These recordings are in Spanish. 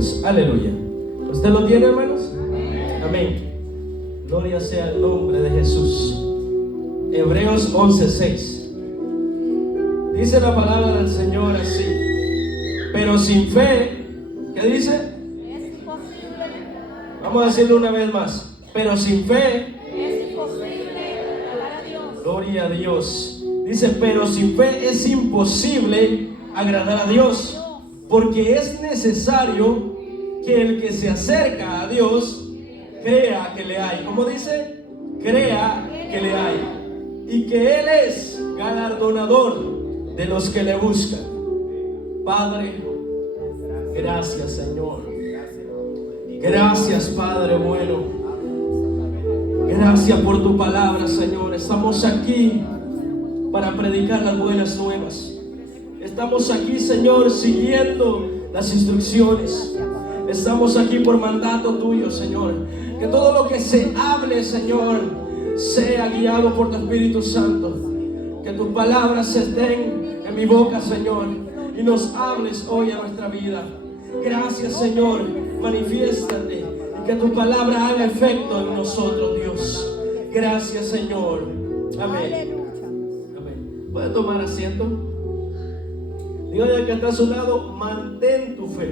Dios. Aleluya. ¿Usted lo tiene, hermanos? Amén. Gloria sea el nombre de Jesús. Hebreos 11:6. Dice la palabra del Señor así: pero sin fe, ¿qué dice? Es imposible. Vamos a decirlo una vez más. Pero sin fe Es imposible agradar a Dios. Gloria a Dios. Dice, pero sin fe es imposible agradar a Dios, porque es necesario que el que se acerca a Dios crea que le hay. ¿Cómo dice? Crea que le hay, y que Él es galardonador de los que le buscan. Padre, gracias, Señor. Gracias, Padre bueno. Gracias por tu palabra, Señor. Estamos aquí para predicar las buenas nuevas. Estamos aquí, Señor, siguiendo las instrucciones. Estamos aquí por mandato tuyo, Señor. Que todo lo que se hable, Señor, sea guiado por tu Espíritu Santo. Que tus palabras estén en mi boca, Señor, y nos hables hoy a nuestra vida. Gracias, Señor. Manifiéstate y que tu palabra haga efecto en nosotros, Dios. Gracias, Señor. Amén. Amén. ¿Puede tomar asiento? Dígale al que está a su lado: mantén tu fe.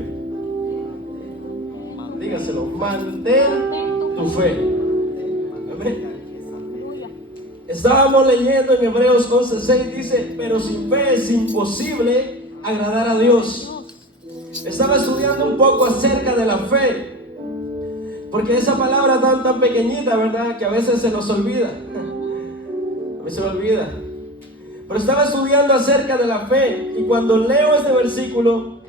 Dígaselo: mantén tu fe. Amén. Estábamos leyendo en Hebreos 11:6, dice, pero sin fe es imposible agradar a Dios. Estaba estudiando un poco acerca de la fe, porque esa palabra tan pequeñita, ¿verdad?, que a veces se nos olvida. A mí se me olvida. Pero estaba estudiando acerca de la fe, y cuando leo este versículo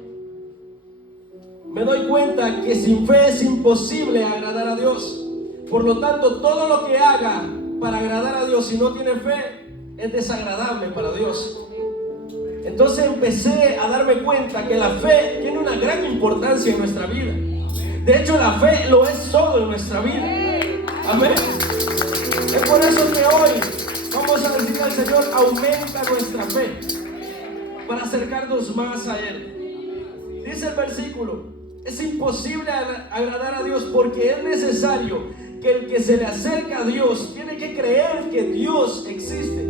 me doy cuenta que sin fe es imposible agradar a Dios. Por lo tanto, todo lo que haga para agradar a Dios, si no tiene fe, es desagradable para Dios. Entonces empecé a darme cuenta que la fe tiene una gran importancia en nuestra vida. De hecho, la fe lo es todo en nuestra vida. Amén. Es por eso que hoy vamos a decirle al Señor: aumenta nuestra fe para acercarnos más a Él. Dice el versículo: es imposible agradar a Dios porque es necesario que el que se le acerca a Dios tiene que creer que Dios existe.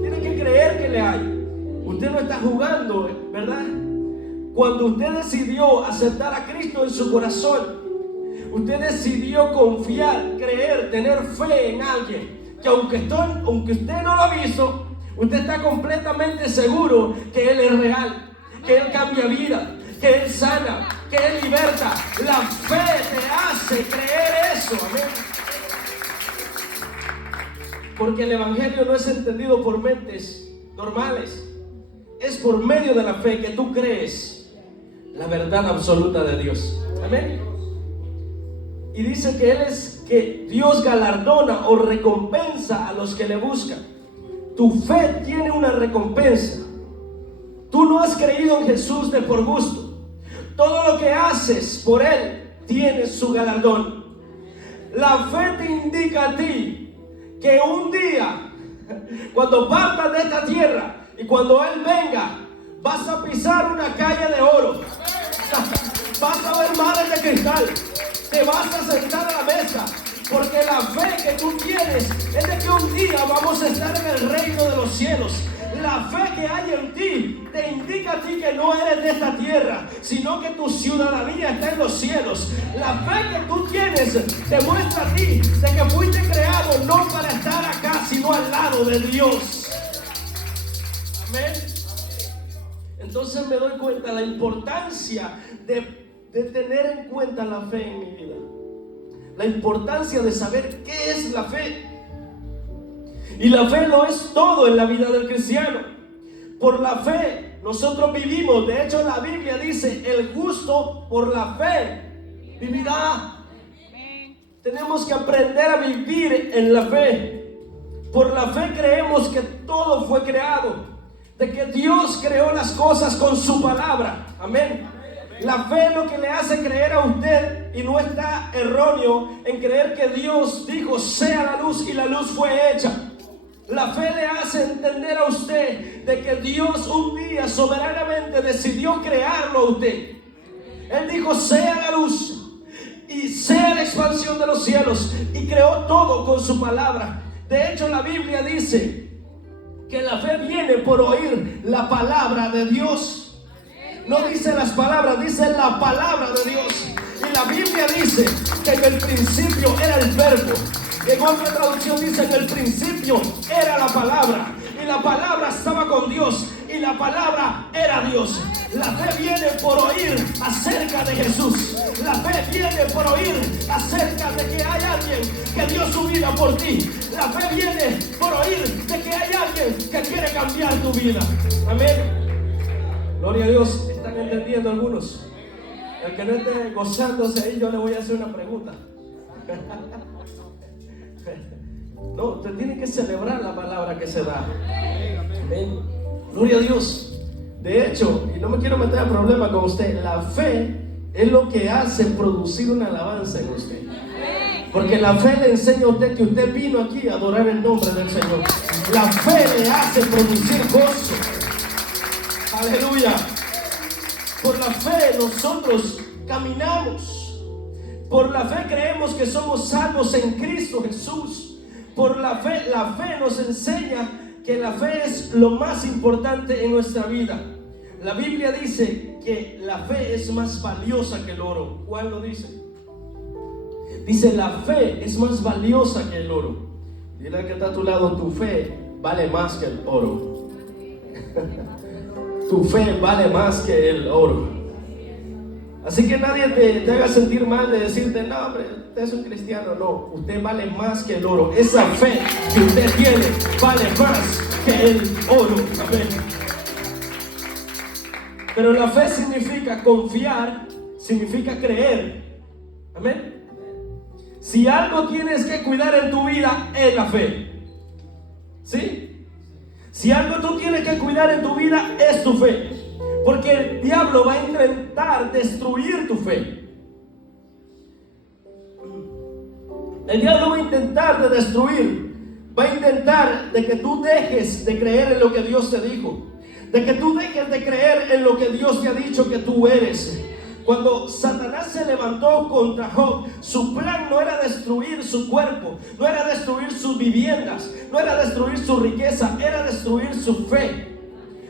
Tiene que creer que le hay. Usted no está jugando, ¿verdad? Cuando usted decidió aceptar a Cristo en su corazón, usted decidió confiar, creer, tener fe en alguien que aunque usted no lo ha visto, usted está completamente seguro que Él es real, que Él cambia vida, que Él sana, que Él liberta. La fe te hace creer eso. Amén. Porque el Evangelio no es entendido por mentes normales. Es por medio de la fe que tú crees la verdad absoluta de Dios. Amén. Y dice que Dios galardona o recompensa a los que le buscan. Tu fe tiene una recompensa. Tú no has creído en Jesús de por gusto. Todo lo que haces por Él tiene su galardón. La fe te indica a ti que un día, cuando partas de esta tierra y cuando Él venga, vas a pisar una calle de oro. Vas a ver mares de cristal. Te vas a sentar a la mesa. Porque la fe que tú tienes es de que un día vamos a estar en el reino de los cielos. La fe que hay en ti te indica a ti que no eres de esta tierra, sino que tu ciudadanía está en los cielos. La fe que tú tienes te muestra a ti de que fuiste creado no para estar acá, sino al lado de Dios. Amén. Entonces me doy cuenta de la importancia de tener en cuenta la fe en mi vida. La importancia de saber qué es la fe. Y la fe lo es todo en la vida del cristiano. Por la fe nosotros vivimos. De hecho, la Biblia dice: el justo por la fe vivirá. Tenemos que aprender a vivir en la fe. Por la fe creemos que todo fue creado, de que Dios creó las cosas con su palabra. Amén. La fe es lo que le hace creer a usted, y no está erróneo en creer que Dios dijo: sea la luz, y la luz fue hecha. La fe le hace entender a usted de que Dios un día soberanamente decidió crearlo a usted. Él dijo, sea la luz y sea la expansión de los cielos, y creó todo con su palabra. De hecho, la Biblia dice que la fe viene por oír la palabra de Dios. No dice las palabras, dice la palabra de Dios. Y la Biblia dice que en el principio era el verbo. En otra traducción dice que en el principio era la palabra, y la palabra estaba con Dios, y la palabra era Dios. La fe viene por oír acerca de Jesús. La fe viene por oír acerca de que hay alguien que dio su vida por ti. La fe viene por oír de que hay alguien que quiere cambiar tu vida. Amén. Gloria a Dios. ¿Están entendiendo algunos? El que no esté gozándose ahí, yo le voy a hacer una pregunta. No, usted tiene que celebrar la palabra que se da. Amén. Gloria a Dios. De hecho, y no me quiero meter en problema con usted, la fe es lo que hace producir una alabanza en usted. Porque la fe le enseña a usted que usted vino aquí a adorar el nombre del Señor. La fe le hace producir gozo. Aleluya. Por la fe nosotros caminamos. Por la fe creemos que somos salvos en Cristo Jesús. Por la fe nos enseña que la fe es lo más importante en nuestra vida. La Biblia dice que la fe es más valiosa que el oro. ¿Cuál lo dice? Dice, la fe es más valiosa que el oro. Dile al que está a tu lado, tu fe vale más que el oro. Tu fe vale más que el oro. Así que nadie te haga sentir mal de decirte, no, hombre, usted es un cristiano. No, usted vale más que el oro. Esa fe que usted tiene vale más que el oro. Amén. Pero la fe significa confiar, significa creer. Amén. Si algo tienes que cuidar en tu vida, es la fe. ¿Sí? Si algo tú tienes que cuidar en tu vida, es tu fe. Porque el diablo va a intentar destruir tu fe. El diablo va a intentar de destruir. Va a intentar de que tú dejes de creer en lo que Dios te dijo. De que tú dejes de creer en lo que Dios te ha dicho que tú eres. Cuando Satanás se levantó contra Job, su plan no era destruir su cuerpo, no era destruir sus viviendas, no era destruir su riqueza, era destruir su fe.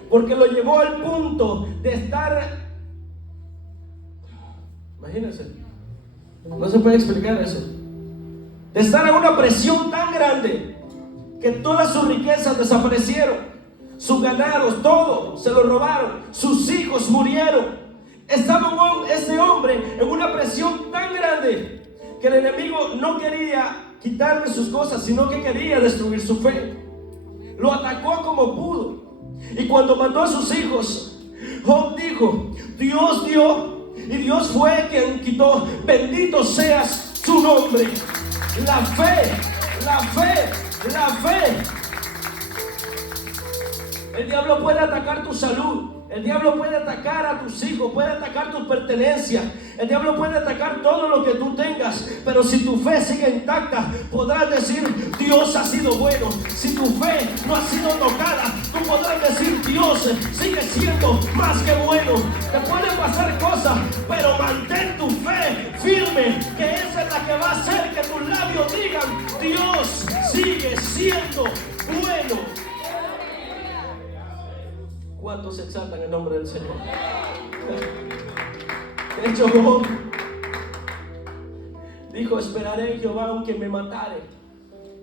Porque lo llevó al punto de estar, imagínense, no se puede explicar eso, de estar en una presión tan grande que todas sus riquezas desaparecieron, sus ganados, todo se lo robaron, sus hijos murieron. Estaba ese hombre en una presión tan grande que el enemigo no quería quitarle sus cosas, sino que quería destruir su fe. Lo atacó como pudo. Y cuando mató a sus hijos, Job dijo, Dios dio y Dios fue quien quitó. Bendito seas su nombre. La fe, la fe, la fe. El diablo puede atacar tu salud. El diablo puede atacar a tus hijos, puede atacar tus pertenencias. El diablo puede atacar todo lo que tú tengas. Pero si tu fe sigue intacta, podrás decir, Dios ha sido bueno. Si tu fe no ha sido tocada, tú podrás decir, Dios sigue siendo más que bueno. Te pueden pasar cosas, pero mantén tu fe firme, que esa es la que va a hacer que tus labios digan, Dios sigue siendo bueno. ¿Cuántos exaltan el nombre del Señor? De hecho, Job dijo, esperaré en Jehová aunque me matare.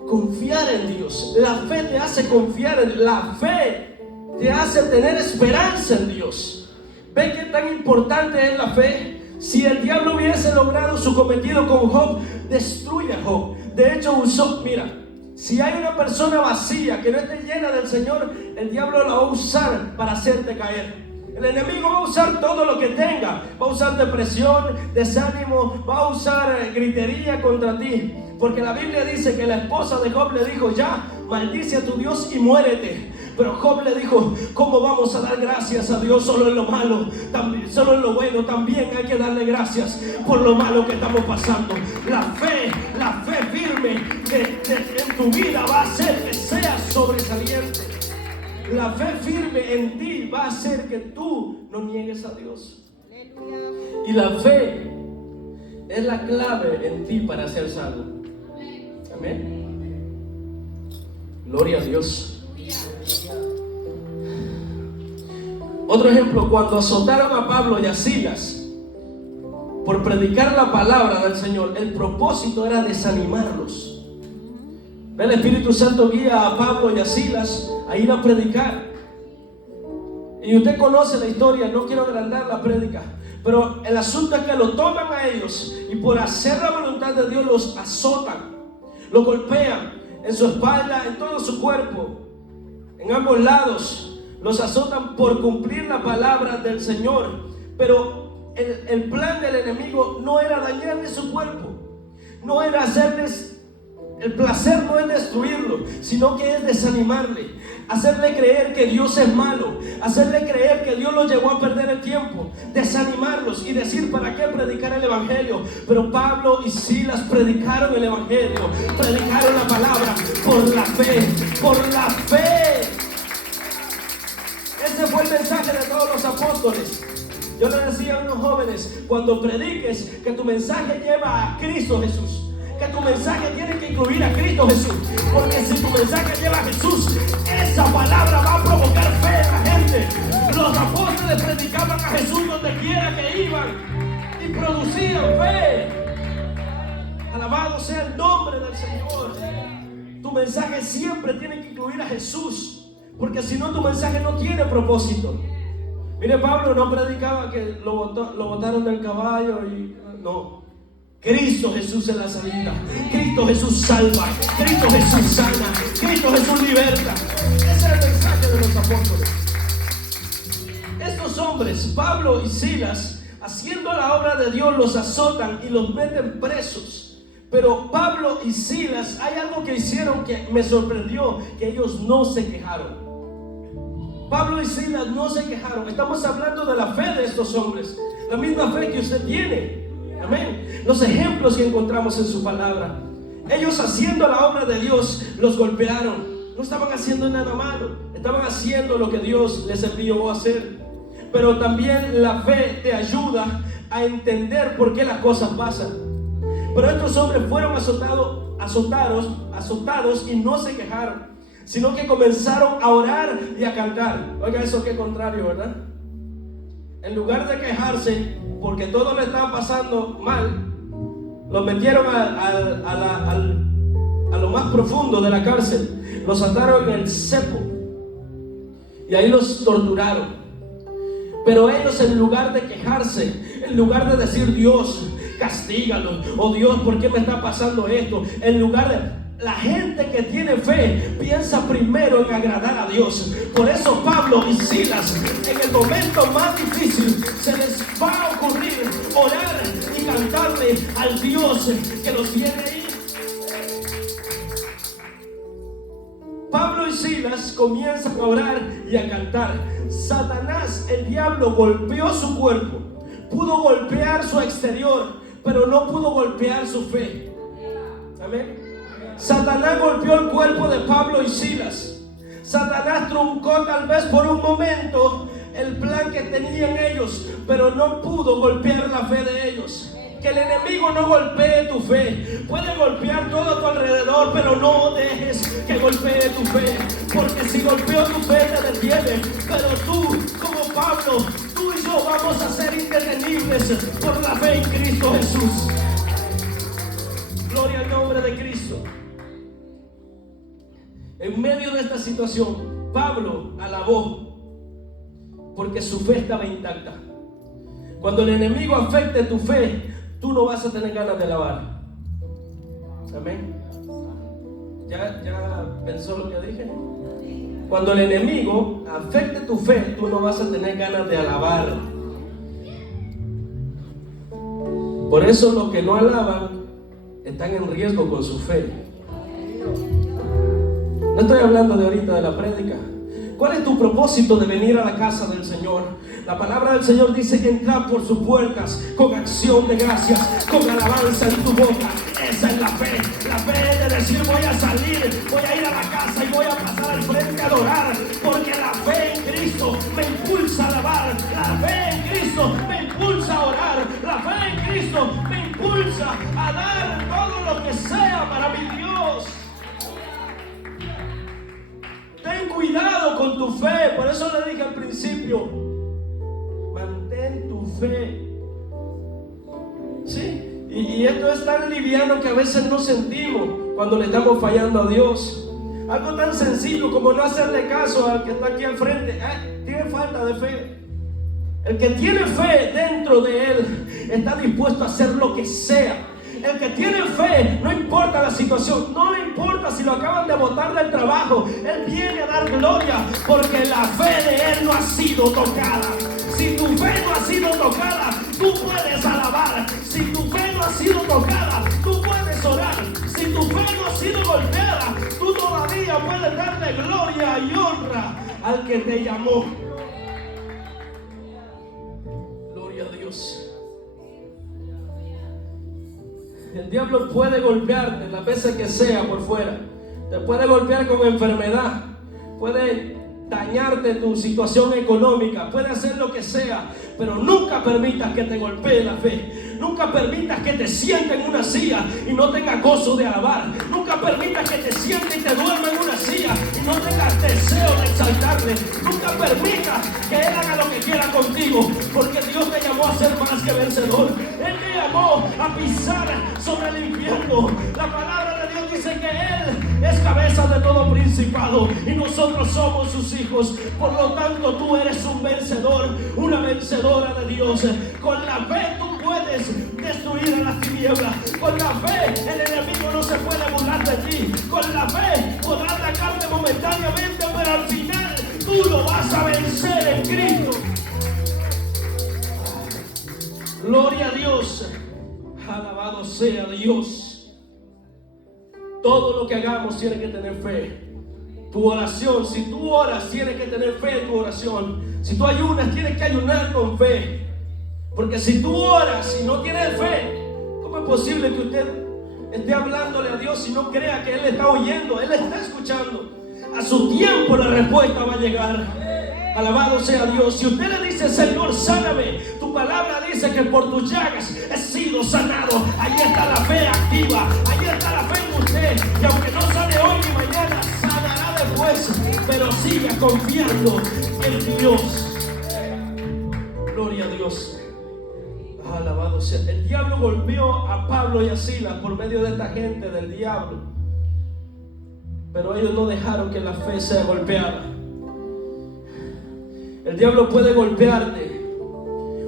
Confiar en Dios. La fe te hace confiar en Dios. La fe te hace tener esperanza en Dios. ¿Ven qué tan importante es la fe? Si el diablo hubiese logrado su cometido con Job, destruye a Job. De hecho, usó, mira, si hay una persona vacía que no esté llena del Señor, el diablo la va a usar para hacerte caer. El enemigo va a usar todo lo que tenga. Va a usar depresión, desánimo, va a usar gritería contra ti. Porque la Biblia dice que la esposa de Job le dijo, ya, maldice a tu Dios y muérete. Pero Job le dijo, ¿cómo vamos a dar gracias a Dios solo en lo malo? También, solo en lo bueno, también hay que darle gracias por lo malo que estamos pasando. La fe firme en tu vida va a hacer que seas sobresaliente. La fe firme en ti va a hacer que tú no niegues a Dios. Y la fe es la clave en ti para ser salvo. Amén. Gloria a Dios. Otro ejemplo, cuando azotaron a Pablo y a Silas por predicar la palabra del Señor, el propósito era desanimarlos. El Espíritu Santo guía a Pablo y a Silas a ir a predicar. Y usted conoce la historia, no quiero agrandar la prédica, pero el asunto es que lo toman a ellos y por hacer la voluntad de Dios los azotan, los golpean en su espalda, en todo su cuerpo, en ambos lados. Los azotan por cumplir la palabra del Señor. Pero el plan del enemigo no era dañarles su cuerpo, no era hacerles. El placer no es destruirlo, sino que es desanimarle, hacerle creer que Dios es malo, hacerle creer que Dios los llevó a perder el tiempo, desanimarlos y decir ¿para qué predicar el evangelio? Pero Pablo y Silas predicaron el evangelio, predicaron la palabra por la fe, por la fe. Ese fue el mensaje de todos los apóstoles. Yo le decía a unos jóvenes, cuando prediques, que tu mensaje lleva a Cristo Jesús, que tu mensaje tiene que incluir a Cristo Jesús, porque si tu mensaje lleva a Jesús, esa palabra va a provocar fe en la gente. Los apóstoles predicaban a Jesús donde quiera que iban y producían fe. Alabado sea el nombre del Señor. Tu mensaje siempre tiene que incluir a Jesús, porque si no, tu mensaje no tiene propósito. Mire, Pablo no predicaba que lo botaron del caballo y no. Cristo Jesús es la salida, Cristo Jesús salva, Cristo Jesús sana, Cristo Jesús liberta. Ese es el mensaje de los apóstoles. Estos hombres, Pablo y Silas, haciendo la obra de Dios, los azotan y los meten presos. Pero Pablo y Silas, hay algo que hicieron que me sorprendió, que ellos no se quejaron. Pablo y Silas no se quejaron. Estamos hablando de la fe de estos hombres, la misma fe que usted tiene. Amén. Los ejemplos que encontramos en su palabra. Ellos haciendo la obra de Dios los golpearon. No estaban haciendo nada malo, estaban haciendo lo que Dios les envió a hacer. Pero también la fe te ayuda a entender por qué las cosas pasan. Pero estos hombres fueron azotados y no se quejaron, sino que comenzaron a orar y a cantar. Oiga, eso qué contrario, ¿verdad? En lugar de quejarse porque todo le estaba pasando mal, los metieron a lo más profundo de la cárcel, los ataron en el cepo y ahí los torturaron. Pero ellos, en lugar de quejarse, en lugar de decir Dios, castígalo, o Dios, ¿por qué me está pasando esto? En lugar de... La gente que tiene fe piensa primero en agradar a Dios. Por eso Pablo y Silas, en el momento más difícil, se les va a ocurrir orar y cantarle al Dios que los tiene ahí. Pablo y Silas comienzan a orar y a cantar. Satanás, el diablo, golpeó su cuerpo, pudo golpear su exterior, pero no pudo golpear su fe. Amén. Satanás golpeó el cuerpo de Pablo y Silas. Satanás truncó tal vez por un momento el plan que tenían ellos, pero no pudo golpear la fe de ellos. Que el enemigo no golpee tu fe. Puede golpear todo a tu alrededor, pero no dejes que golpee tu fe, porque si golpeó tu fe te detiene. Pero tú, como Pablo, tú y yo vamos a ser indetenibles por la fe en Cristo Jesús. Gloria al nombre de Cristo. En medio de esta situación, Pablo alabó porque su fe estaba intacta. Cuando el enemigo afecte tu fe, tú no vas a tener ganas de alabar. Amén. ¿Ya pensó lo que dije? Cuando el enemigo afecte tu fe, tú no vas a tener ganas de alabar. Por eso los que no alaban están en riesgo con su fe. No estoy hablando de ahorita de la prédica. ¿Cuál es tu propósito de venir a la casa del Señor? La palabra del Señor dice que entrar por sus puertas con acción de gracias, con alabanza en tu boca. Esa es la fe. La fe es de decir voy a salir, voy a ir a la casa y voy a pasar al frente a adorar, porque la fe en Cristo me impulsa a alabar. La fe en Cristo me impulsa a orar. Cristo me impulsa a dar todo lo que sea para mi Dios. Ten cuidado con tu fe. Por eso le dije al principio, mantén tu fe. ¿Sí? Y esto es tan liviano que a veces no sentimos cuando le estamos fallando a Dios. Algo tan sencillo como no hacerle caso al que está aquí al frente. Tiene falta de fe. El que tiene fe dentro de él está dispuesto a hacer lo que sea. El que tiene fe, no importa la situación, no le importa si lo acaban de botar del trabajo, él viene a dar gloria porque la fe de él no ha sido tocada. Si tu fe no ha sido tocada, tú puedes alabar. Si tu fe no ha sido tocada, tú puedes orar. Si tu fe no ha sido golpeada, tú todavía puedes darle gloria y honra al que te llamó. Gloria a Dios. El diablo puede golpearte las veces que sea por fuera. Te puede golpear con enfermedad. Puede dañarte tu situación económica. Puede hacer lo que sea. Pero nunca permitas que te golpee la fe. Nunca permitas que te siente en una silla y no tengas gozo de alabar. Nunca permitas que te siente y te duerma en una silla y no tengas deseo de exaltarle. Nunca permitas que él haga lo que quiera contigo, porque Dios te llamó a ser más que vencedor. Él te llamó a pisar sobre el infierno. La palabra de Dios dice que él es cabeza de todo principado y nosotros somos sus hijos. Por lo tanto, tú eres un vencedor, una vencedora de Dios. Con la fe tú puedes destruir a las tinieblas. Con la fe el enemigo no se puede burlar de ti. Con la fe podrás atacarte momentáneamente, pero al final tú lo vas a vencer en Cristo. Gloria a Dios. Alabado sea Dios. Todo lo que hagamos tiene que tener fe. Tu oración, si tú oras, tienes que tener fe en tu oración. Si tú ayunas, tienes que ayunar con fe. Porque si tú oras y no tienes fe, ¿cómo es posible que usted esté hablándole a Dios y no crea que Él está oyendo? Él está escuchando. A su tiempo la respuesta va a llegar. Alabado sea Dios. Si usted le dice, Señor, sáname, tu palabra dice que por tus llagas he sido sanado. Ahí está la fe activa. Ahí está la fe en usted. Y aunque no sane hoy ni mañana, sanará después. Pero siga confiando en Dios. Gloria a Dios. Alabado sea. El diablo golpeó a Pablo y a Silas por medio de esta gente del diablo. Pero ellos no dejaron que la fe sea golpeada. El diablo puede golpearte,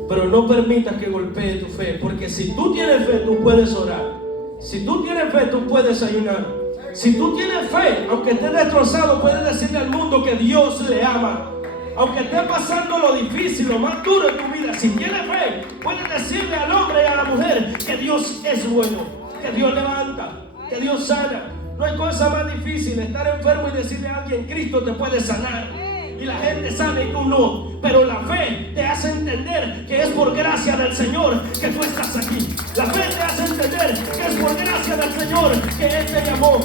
pero no permitas que golpee tu fe. Porque si tú tienes fe, tú puedes orar. Si tú tienes fe, tú puedes ayunar. Si tú tienes fe, aunque estés destrozado, puedes decirle al mundo que Dios le ama. Aunque esté pasando lo difícil, lo más duro en tu vida, si tienes fe, puedes decirle al hombre y a la mujer que Dios es bueno, que Dios levanta, que Dios sana. No hay cosa más difícil estar enfermo y decirle a alguien, Cristo te puede sanar. Y la gente sana y tú no. Pero la fe te hace entender que es por gracia del Señor que tú estás aquí. La fe te hace entender que es por gracia del Señor que Él te llamó.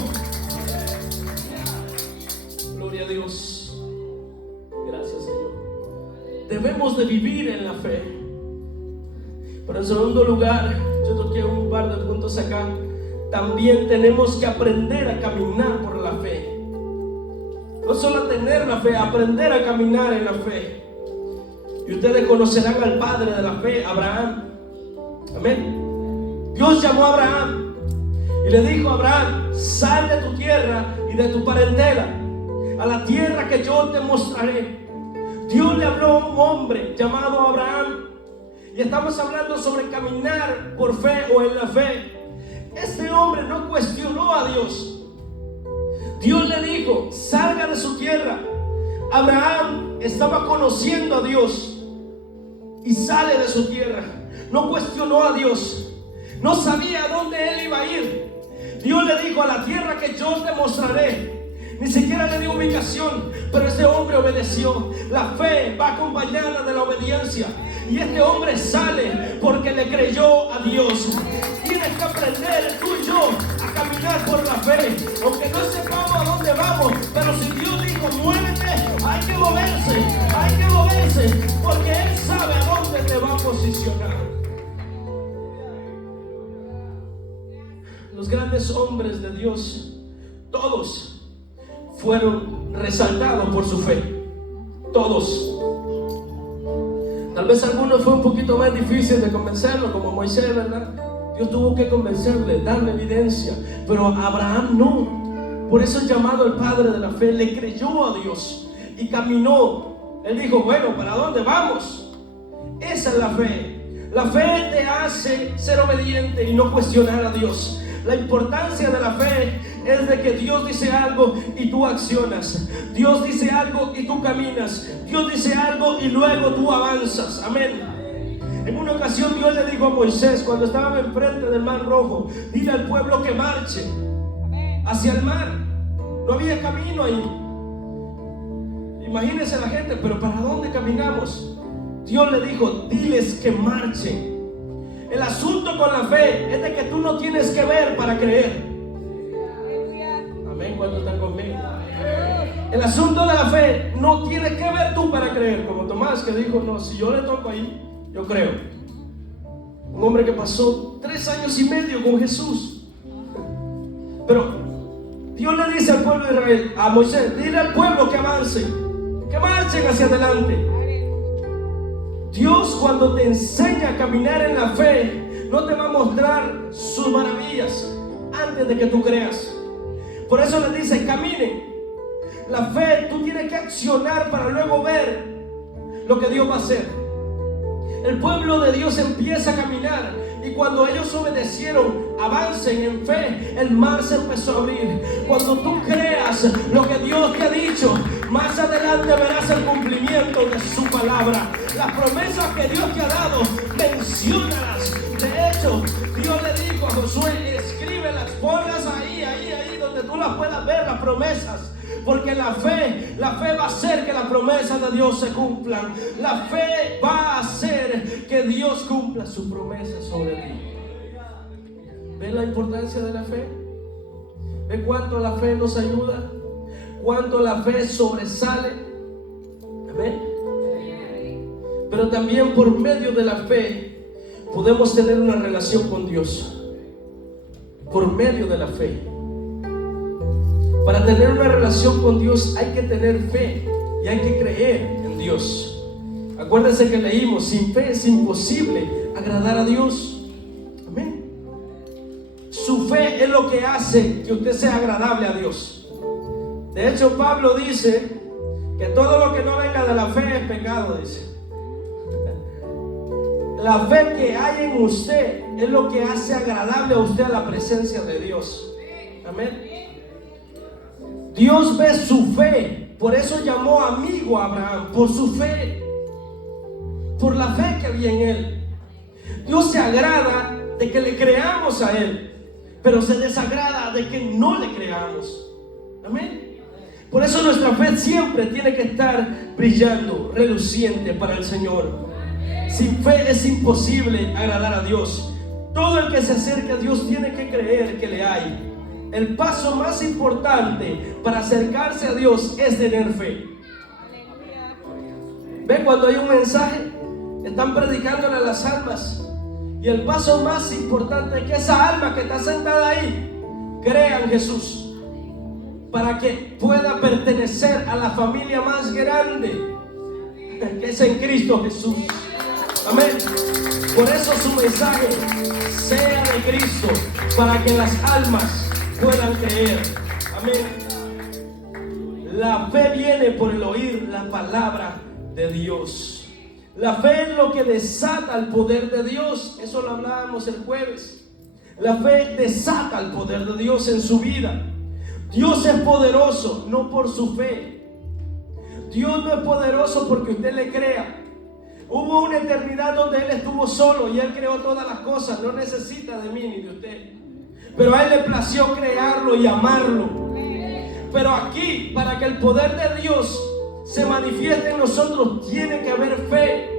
Gloria a Dios. Gracias, Señor. Debemos de vivir en la fe. Pero en segundo lugar, yo toqué un par de puntos acá. También tenemos que aprender a caminar por la fe. No solo tener la fe, aprender a caminar en la fe. Y ustedes conocerán al padre de la fe, Abraham. Amén. Dios llamó a Abraham y le dijo a Abraham, sal de tu tierra y de tu parentela a la tierra que yo te mostraré. Dios le habló a un hombre llamado Abraham. Y estamos hablando sobre caminar por fe o en la fe. Este hombre no cuestionó a Dios. Dios le dijo, salga de su tierra. Abraham estaba conociendo a Dios y sale de su tierra. No cuestionó a Dios. No sabía a dónde él iba a ir. Dios le dijo, a la tierra que yo te mostraré. Ni siquiera le dio ubicación, pero este hombre obedeció. La fe va acompañada de la obediencia. Y este hombre sale porque le creyó a Dios. Tienes que aprender tú y yo a caminar por la fe. Aunque no sepamos a dónde vamos, pero si Dios dijo muévete, hay que moverse, hay que moverse, porque Él sabe a dónde te va a posicionar. grandes hombres de Dios, todos fueron resaltados por su fe. Todos. Tal vez algunos fue un poquito más difícil de convencerlo, como Moisés, ¿verdad? Dios tuvo que convencerle, darle evidencia, pero Abraham no. Por eso es llamado el padre de la fe. Le creyó a Dios y caminó. Él dijo, bueno, ¿para dónde vamos? Esa es la fe. La fe te hace ser obediente y no cuestionar a Dios. La importancia de la fe es de que Dios dice algo y tú accionas. Dios dice algo y tú caminas. Dios dice algo y luego tú avanzas. Amén. En una ocasión Dios le dijo a Moisés, cuando estaban enfrente del Mar Rojo, dile al pueblo que marche hacia el mar. No había camino ahí. Imagínense la gente, pero ¿para dónde caminamos? Dios le dijo, diles que marchen. El asunto con la fe es de que tú no tienes que ver para creer. Amén, ¿cuántos están conmigo? El asunto de la fe no tienes que ver tú para creer. Como Tomás, que dijo, no, si yo le toco ahí, yo creo. Un hombre que pasó 3 años y medio con Jesús. Pero Dios le dice al pueblo de Israel, a Moisés, dile al pueblo que avancen, que marchen hacia adelante. Dios, cuando te enseña a caminar en la fe, no te va a mostrar sus maravillas antes de que tú creas. Por eso le dice, caminen. La fe, tú tienes que accionar para luego ver lo que Dios va a hacer. El pueblo de Dios empieza a caminar, y cuando ellos obedecieron, avancen en fe, el mar se empezó a abrir. Cuando tú creas lo que Dios te ha dicho, más adelante verás el cumplimiento de su palabra. Las promesas que Dios te ha dado, menciónalas. De hecho, Dios le dijo a Josué, escríbelas, ponlas ahí donde tú las puedas ver, las promesas. Porque la fe va a hacer que las promesas de Dios se cumplan. La fe va a hacer que Dios cumpla su promesa sobre ti. ¿Ven la importancia de la fe? ¿Ven cuánto la fe nos ayuda? ¿Cuánto la fe sobresale? Amén. Pero también por medio de la fe podemos tener una relación con Dios. Por medio de la fe. Para tener una relación con Dios hay que tener fe y hay que creer en Dios. Acuérdense que leímos, sin fe es imposible agradar a Dios. Amén. Su fe es lo que hace que usted sea agradable a Dios. De hecho, Pablo dice que todo lo que no venga de la fe es pecado, dice. La fe que hay en usted es lo que hace agradable a usted a la presencia de Dios. Amén. Dios ve su fe, por eso llamó amigo a Abraham, por su fe, por la fe que había en él. Dios se agrada de que le creamos a él, pero se desagrada de que no le creamos. Amén. Por eso nuestra fe siempre tiene que estar brillando, reluciente para el Señor. Sin fe es imposible agradar a Dios. Todo el que se acerque a Dios tiene que creer que le hay. El paso más importante para acercarse a Dios es tener fe. ¿Ven? Cuando hay un mensaje, están predicándole a las almas, y el paso más importante es que esa alma que está sentada ahí crea en Jesús, para que pueda pertenecer a la familia más grande, que es en Cristo Jesús. Amén. Por eso su mensaje sea de Cristo, para que las almas puedan creer. Amén. La fe viene por el oír la palabra de Dios. La fe es lo que desata el poder de Dios. Eso lo hablábamos el jueves. La fe desata el poder de Dios en su vida. Dios es poderoso, no por su fe. Dios no es poderoso porque usted le crea. Hubo una eternidad donde Él estuvo solo y Él creó todas las cosas. No necesita de mí ni de usted. Pero a Él le plació crearlo y amarlo. Pero aquí, para que el poder de Dios se manifieste en nosotros, tiene que haber fe.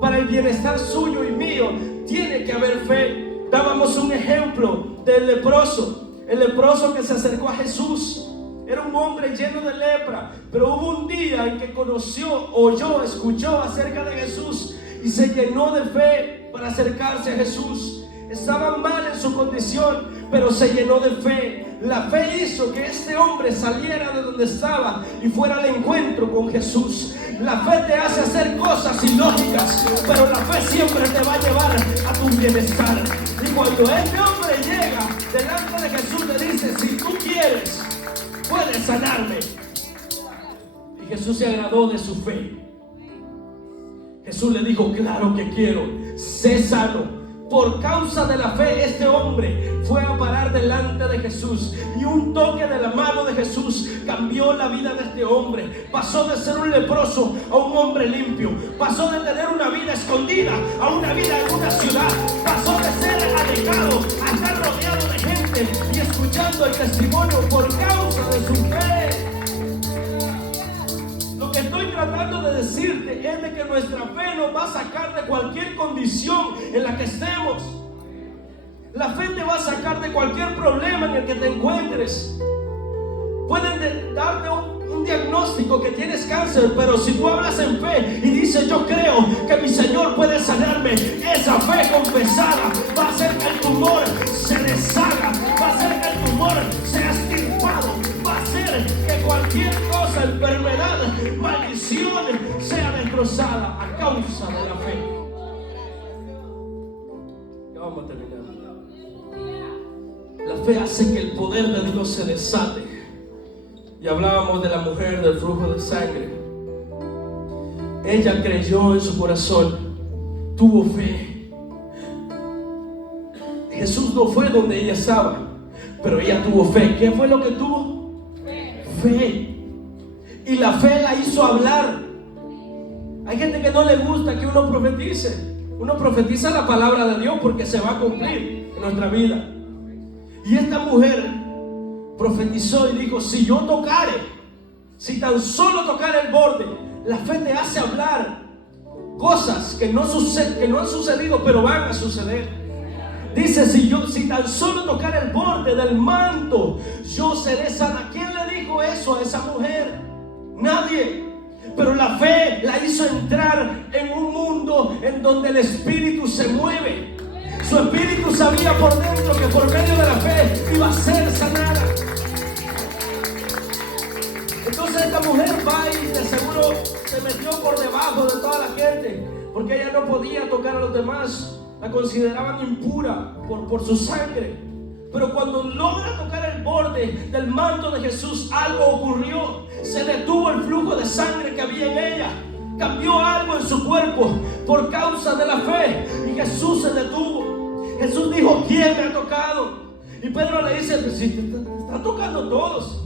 Para el bienestar suyo y mío, tiene que haber fe. Dábamos un ejemplo del leproso. El leproso que se acercó a Jesús. Era un hombre lleno de lepra, pero hubo un día en que conoció, oyó, escuchó acerca de Jesús y se llenó de fe para acercarse a Jesús. Estaba mal en su condición, pero se llenó de fe. La fe hizo que este hombre saliera de donde estaba y fuera al encuentro con Jesús. La fe te hace hacer cosas ilógicas, pero la fe siempre te va a llevar a tu bienestar. Y cuando este hombre llega delante de Jesús, le dice: si tú quieres, puedes sanarme. Y Jesús se agradó de su fe. Jesús le dijo: claro que quiero, sé sano. Por causa de la fe, este hombre fue a parar delante de Jesús, y un toque de la mano de Jesús cambió la vida de este hombre. Pasó de ser un leproso a un hombre limpio. Pasó de tener una vida escondida a una vida en una ciudad. Pasó de ser alejado a estar rodeado de gente y escuchando el testimonio por causa de su fe. Lo que estoy tratando de decirte es de que nuestra fe nos va a sacar de cualquier condición en la que estemos. La fe te va a sacar de cualquier problema en el que te encuentres. Pueden darte un diagnóstico que tienes cáncer, pero si tú hablas en fe y dices: yo creo que mi Señor puede sanarme, esa fe confesada va a hacer que el tumor se deshaga, va a hacer que el tumor sea extirpado, va a hacer que cualquier cosa, enfermedad, maldición sea destrozada a causa de la fe. Ya vamos a terminar. La fe hace que el poder de Dios se desate. Y hablábamos de la mujer del flujo de sangre. Ella creyó en su corazón, tuvo fe. Jesús no fue donde ella estaba, pero ella tuvo fe. ¿Qué fue lo que tuvo? Fe. Y la fe la hizo hablar. Hay gente que no le gusta que uno profetice. Uno profetiza la palabra de Dios porque se va a cumplir en nuestra vida. Y esta mujer profetizó y dijo: si yo tocare, si tan solo tocare el borde. La fe te hace hablar cosas que no han sucedido, pero van a suceder. Dice: si tan solo tocare el borde del manto, yo seré sana. ¿Quién le dijo eso a esa mujer? Nadie. Pero la fe la hizo entrar en un mundo en donde el espíritu se mueve. Su espíritu sabía por dentro que por medio de la fe iba a ser sanada. Entonces esta mujer va y de seguro se metió por debajo de toda la gente, porque ella no podía tocar a los demás. La consideraban impura por su sangre. Pero cuando logra tocar el borde del manto de Jesús, algo ocurrió. Se detuvo el flujo de sangre que había en ella. Cambió algo en su cuerpo por causa de la fe. Y Jesús se detuvo. Jesús dijo: ¿quién me ha tocado? Y Pedro le dice: pues si te están tocando todos.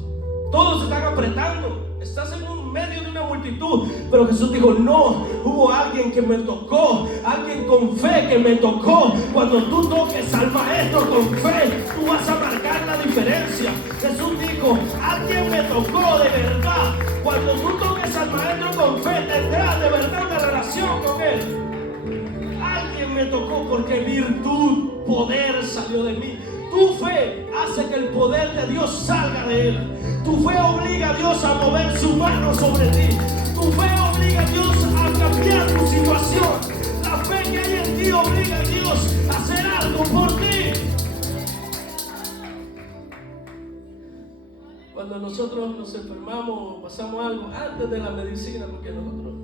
Todos se están apretando. Estás en un medio de una multitud. Pero Jesús dijo: no, hubo alguien que me tocó. Alguien con fe que me tocó. Cuando tú toques al maestro con fe, tú vas a marcar la diferencia. Jesús dijo: alguien me tocó de verdad. Cuando tú toques al maestro con fe, tendrás de verdad una relación con él. Alguien me tocó porque virtud, poder salió de mí. Tu fe hace que el poder de Dios salga de él. Tu fe obliga a Dios a mover su mano sobre ti. Tu fe obliga a Dios a cambiar tu situación. La fe que hay en ti obliga a Dios a hacer algo por ti. Cuando nosotros nos enfermamos o pasamos algo antes de la medicina, porque nosotros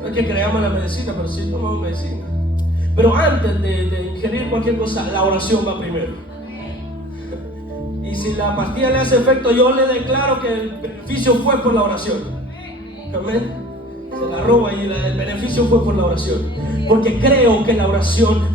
no es que creamos la medicina, pero sí tomamos medicina. Pero antes de ingerir cualquier cosa, la oración va primero. Y si la pastilla le hace efecto, yo le declaro que el beneficio fue por la oración. Amén. Se la roba y el beneficio fue por la oración. Porque creo que la oración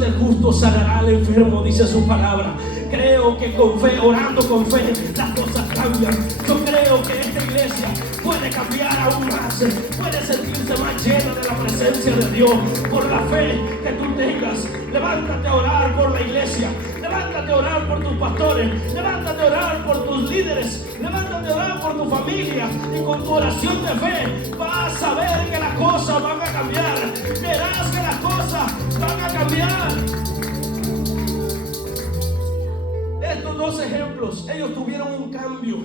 del justo sanará al enfermo, dice su palabra. Creo que con fe, orando con fe, las cosas cambian. Yo creo que esta iglesia puede cambiar aún más. Puede sentirse más llena de la presencia de Dios. Por la fe que tú tengas, levántate a orar por la iglesia. Levántate a orar por tus pastores. Levántate a orar por tus líderes. Levántate a orar por tu familia. Y con tu oración de fe vas a ver que las cosas van a cambiar. Verás que las cosas van a cambiar. Estos dos ejemplos, ellos tuvieron un cambio.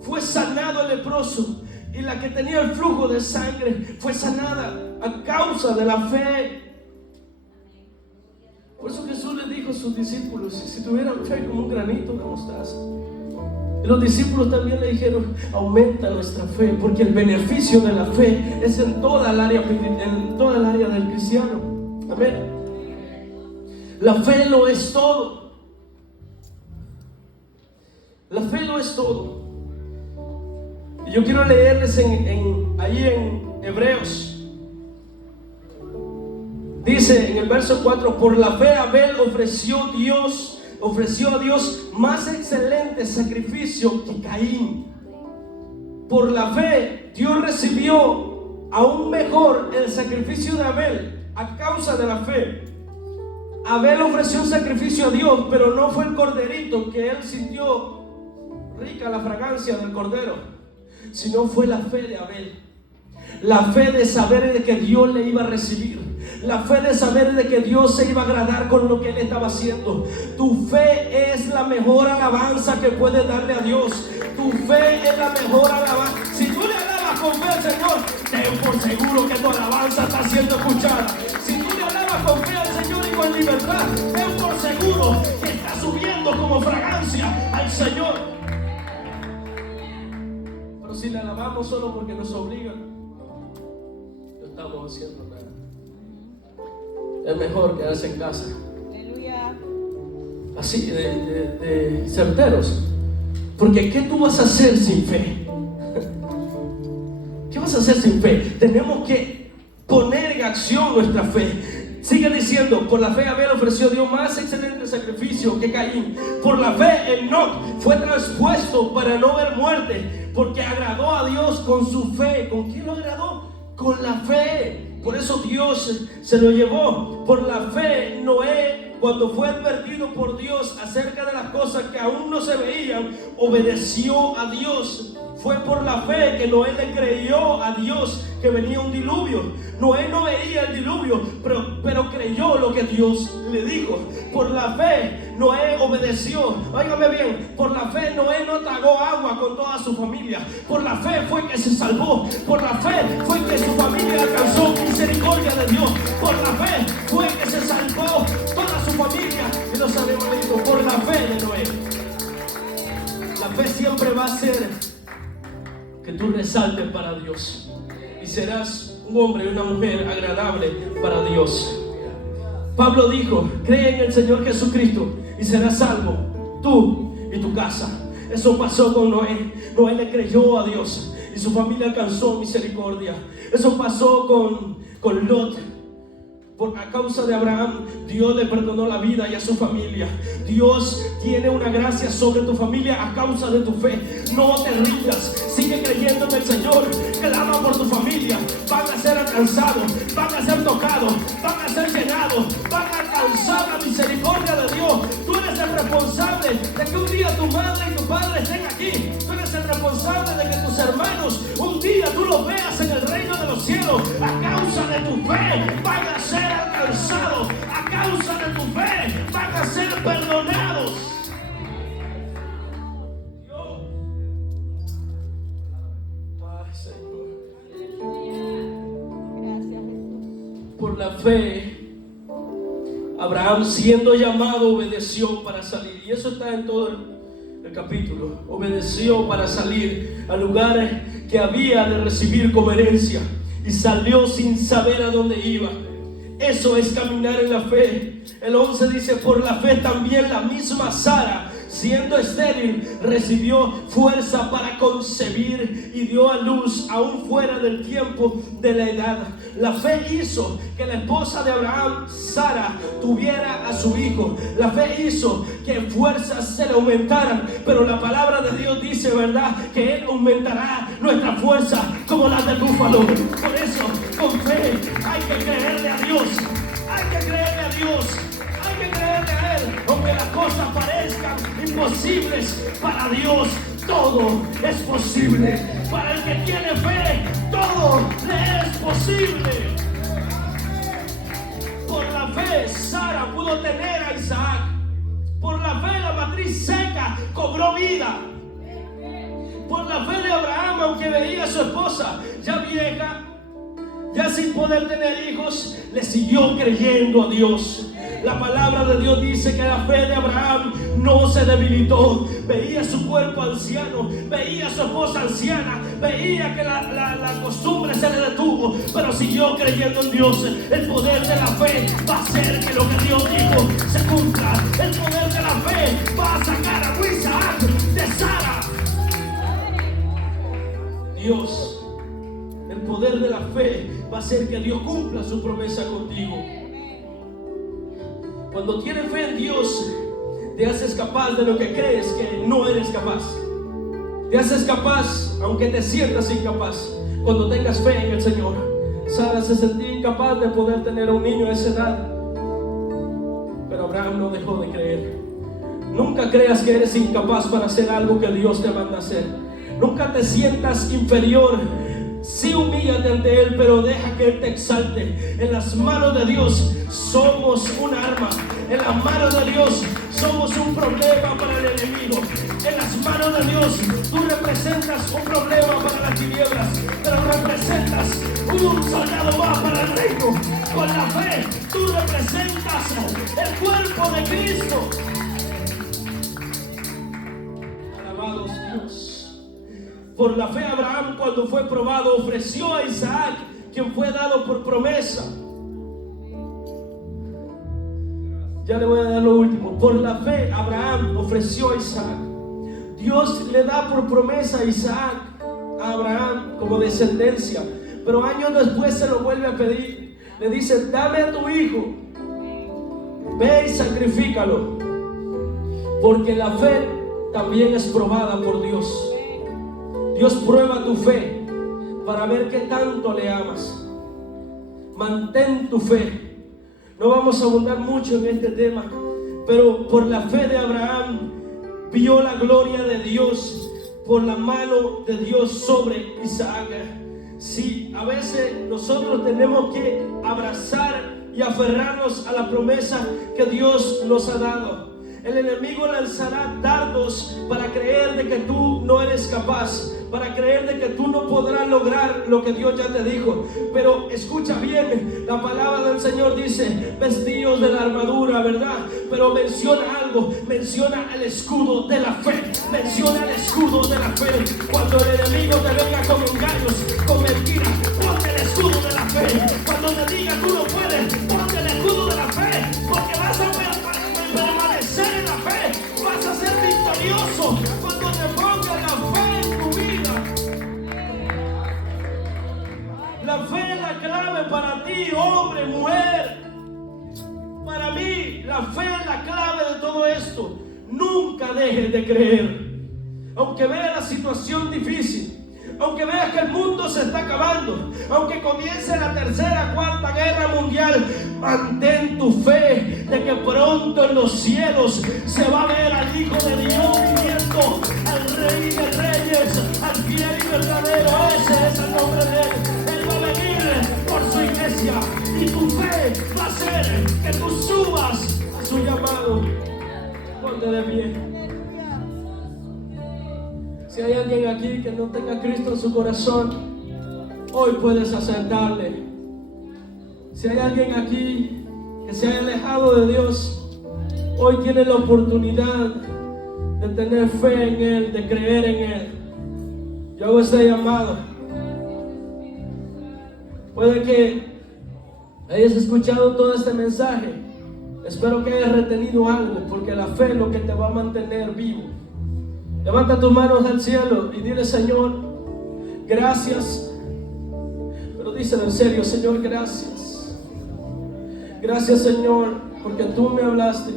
Fue sanado el leproso, y la que tenía el flujo de sangre fue sanada a causa de la fe. Por eso Jesús le dijo a sus discípulos, si tuvieran fe como un granito de mostaza. Y los discípulos también le dijeron, aumenta nuestra fe, porque el beneficio de la fe es en toda el área del cristiano. Amén. La fe lo es todo. La fe lo es todo. Y yo quiero leerles ahí en Hebreos. Dice en el verso 4, por la fe Abel ofreció a Dios más excelente sacrificio que Caín. Por la fe Dios recibió aún mejor el sacrificio de Abel a causa de la fe. Abel ofreció un sacrificio a Dios, pero no fue el corderito que él sintió rica la fragancia del cordero, sino fue la fe de Abel. La fe de saber de que Dios le iba a recibir. La fe de saber de que Dios se iba a agradar con lo que él estaba haciendo. Tu fe es la mejor alabanza que puedes darle a Dios. Tu fe es la mejor alabanza. Si tú le alabas con fe al Señor, ten por seguro que tu alabanza está siendo escuchada. Si tú le alabas con fe al Señor y con libertad, ten por seguro que está subiendo como fragancia al Señor. Pero si le alabamos solo porque nos obligan, no estamos haciendo nada. Es mejor quedarse en casa. Aleluya. Así de certeros. Porque ¿qué tú vas a hacer sin fe? ¿Qué vas a hacer sin fe? Tenemos que poner en acción nuestra fe. Sigue diciendo, por la fe Abel ofreció a Dios más excelente sacrificio que Caín. Por la fe Enoc fue traspuesto para no ver muerte, porque agradó a Dios con su fe. ¿Con quién lo agradó? Con la fe. Por eso Dios se lo llevó. Por la fe Noé, cuando fue advertido por Dios acerca de las cosas que aún no se veían, obedeció a Dios. Fue por la fe que Noé le creyó a Dios que venía un diluvio. Noé no veía el diluvio, pero creyó lo que Dios le dijo. Por la fe Noé obedeció. Óigame bien, por la fe Noé no tragó agua con toda su familia. Por la fe fue que se salvó. Por la fe fue que su familia alcanzó misericordia de Dios. Por la fe fue que se salvó toda su familia. Y lo sabemos, le digo, por la fe de Noé. La fe siempre va a ser que tú resaltes para Dios y serás un hombre y una mujer agradable para Dios. Pablo dijo, cree en el Señor Jesucristo y serás salvo, tú y tu casa. Eso pasó con Noé. Noé le creyó a Dios y su familia alcanzó misericordia. Eso pasó con Lot. A causa de Abraham, Dios le perdonó la vida y a su familia. Dios tiene una gracia sobre tu familia a causa de tu fe. No te rindas, sigue creyendo en el Señor. Clama por tu familia. Van a ser alcanzados, van a ser tocados, van a ser llenados, van a alcanzar la misericordia de Dios. Tú eres el responsable de que un día tu madre y tu padre estén aquí. Tú eres el responsable de que tus hermanos un día tú los veas en el reino de los cielos. A causa de tu fe van a ser alcanzados. A causa de tu fe van a ser perdonados. Dios. Ay, Señor. Gracias, Jesús. Por la fe, Abraham, siendo llamado, obedeció para salir. Y eso está en todo el capítulo. Obedeció para salir a lugares que había de recibir como herencia. Y salió sin saber a dónde iba. Eso es caminar en la fe. El 11 dice, por la fe también la misma Sara, siendo estéril, recibió fuerza para concebir y dio a luz aún fuera del tiempo de la edad. La fe hizo que la esposa de Abraham, Sara, tuviera a su hijo. La fe hizo que fuerzas se le aumentaran. Pero la palabra de Dios dice, ¿verdad?, que Él aumentará nuestra fuerza como la del búfalo. Por eso, con fe, hay que creerle a Dios. Hay que creerle a Dios. Hay que creerle a Él. Aunque las cosas parezcan imposibles, para Dios todo es posible. Para el que tiene fe, todo le es posible. Por la fe, Sara pudo tener a Isaac. Por la fe, la matriz seca cobró vida. Por la fe de Abraham, aunque veía a su esposa ya vieja, ya sin poder tener hijos, le siguió creyendo a Dios. La palabra de Dios dice que la fe de Abraham no se debilitó. Veía su cuerpo anciano, veía a su esposa anciana, veía que la costumbre se le detuvo, pero siguió creyendo en Dios. El poder de la fe va a hacer que lo que Dios dijo se cumpla. El poder de la fe va a sacar a Isaac de Sara. Dios, el poder de la fe va a hacer que Dios cumpla su promesa contigo. Cuando tienes fe en Dios, te haces capaz de lo que crees que no eres capaz. Te haces capaz aunque te sientas incapaz. Cuando tengas fe en el Señor. Sara se sentía incapaz de poder tener a un niño a esa edad, pero Abraham no dejó de creer. Nunca creas que eres incapaz para hacer algo que Dios te manda hacer. Nunca te sientas inferior. Sí, humíllate ante Él, pero deja que Él te exalte. En las manos de Dios somos un arma. En las manos de Dios somos un problema para el enemigo. En las manos de Dios tú representas un problema para las tinieblas, pero representas un soldado más para el reino. Con la fe tú representas el cuerpo de Cristo. Alabados Dios. Por la fe Abraham, cuando fue probado, ofreció a Isaac, quien fue dado por promesa. Ya le voy a dar lo último. Por la fe Abraham ofreció a Isaac. Dios le da por promesa a Isaac, a Abraham, como descendencia, pero años después se lo vuelve a pedir. Le dice: dame a tu hijo, ve y sacrifícalo, porque la fe también es probada por Dios. Dios prueba tu fe para ver qué tanto le amas. Mantén tu fe. No vamos a abundar mucho en este tema, pero por la fe de Abraham vio la gloria de Dios, por la mano de Dios sobre Isaac. Sí, a veces nosotros tenemos que abrazar y aferrarnos a la promesa que Dios nos ha dado. El enemigo lanzará dardos para creer de que tú no eres capaz, para creer de que tú no podrás lograr lo que Dios ya te dijo. Pero escucha bien, la palabra del Señor dice: vestidos de la armadura, ¿verdad? Pero menciona algo, menciona el escudo de la fe, menciona el escudo de la fe. Cuando el enemigo te venga con engaños, con mentiras, ponte el escudo de la fe. Cuando te diga tú no puedes, ponte el escudo de la fe, porque vas a permanecer en la fe, vas a ser victorioso cuando te pongas la fe en tu vida. La fe es la clave para ti, hombre, mujer. Para mí, la fe es la clave de todo esto. Nunca dejes de creer, aunque veas la situación difícil, aunque veas que el mundo se está acabando, aunque comience la tercera, cuarta guerra mundial, mantén tu fe de que pronto en los cielos se va a ver al Hijo de Dios viviendo, al Rey de Reyes, al fiel y verdadero. Ese es el nombre de Él. Él va a venir por su iglesia y tu fe va a hacer que tú subas a su llamado. Ponte de pie. Si hay alguien aquí que no tenga a Cristo en su corazón, hoy puedes aceptarle. Si hay alguien aquí que se haya alejado de Dios, hoy tiene la oportunidad de tener fe en Él, de creer en Él. Yo hago este llamado. Puede que hayas escuchado todo este mensaje. Espero que hayas retenido algo, porque la fe es lo que te va a mantener vivo. Levanta tus manos al cielo y dile: Señor, gracias. Pero díselo en serio: Señor, gracias. Gracias, Señor, porque tú me hablaste.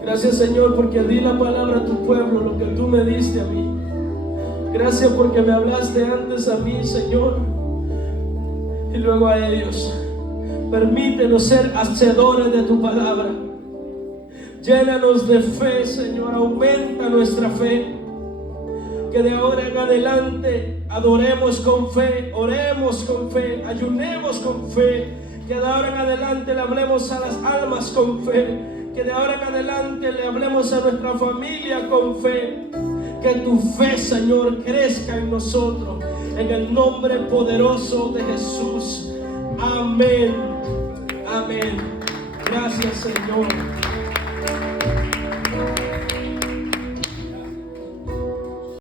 Gracias, Señor, porque di la palabra a tu pueblo, lo que tú me diste a mí. Gracias porque me hablaste antes a mí, Señor, y luego a ellos. Permítenos ser hacedores de tu palabra. Llénanos de fe, Señor, aumenta nuestra fe. Que de ahora en adelante adoremos con fe, oremos con fe, ayunemos con fe. Que de ahora en adelante le hablemos a las almas con fe. Que de ahora en adelante le hablemos a nuestra familia con fe. Que tu fe, Señor, crezca en nosotros. en el nombre poderoso de Jesús. Amén. Amén. Gracias, Señor.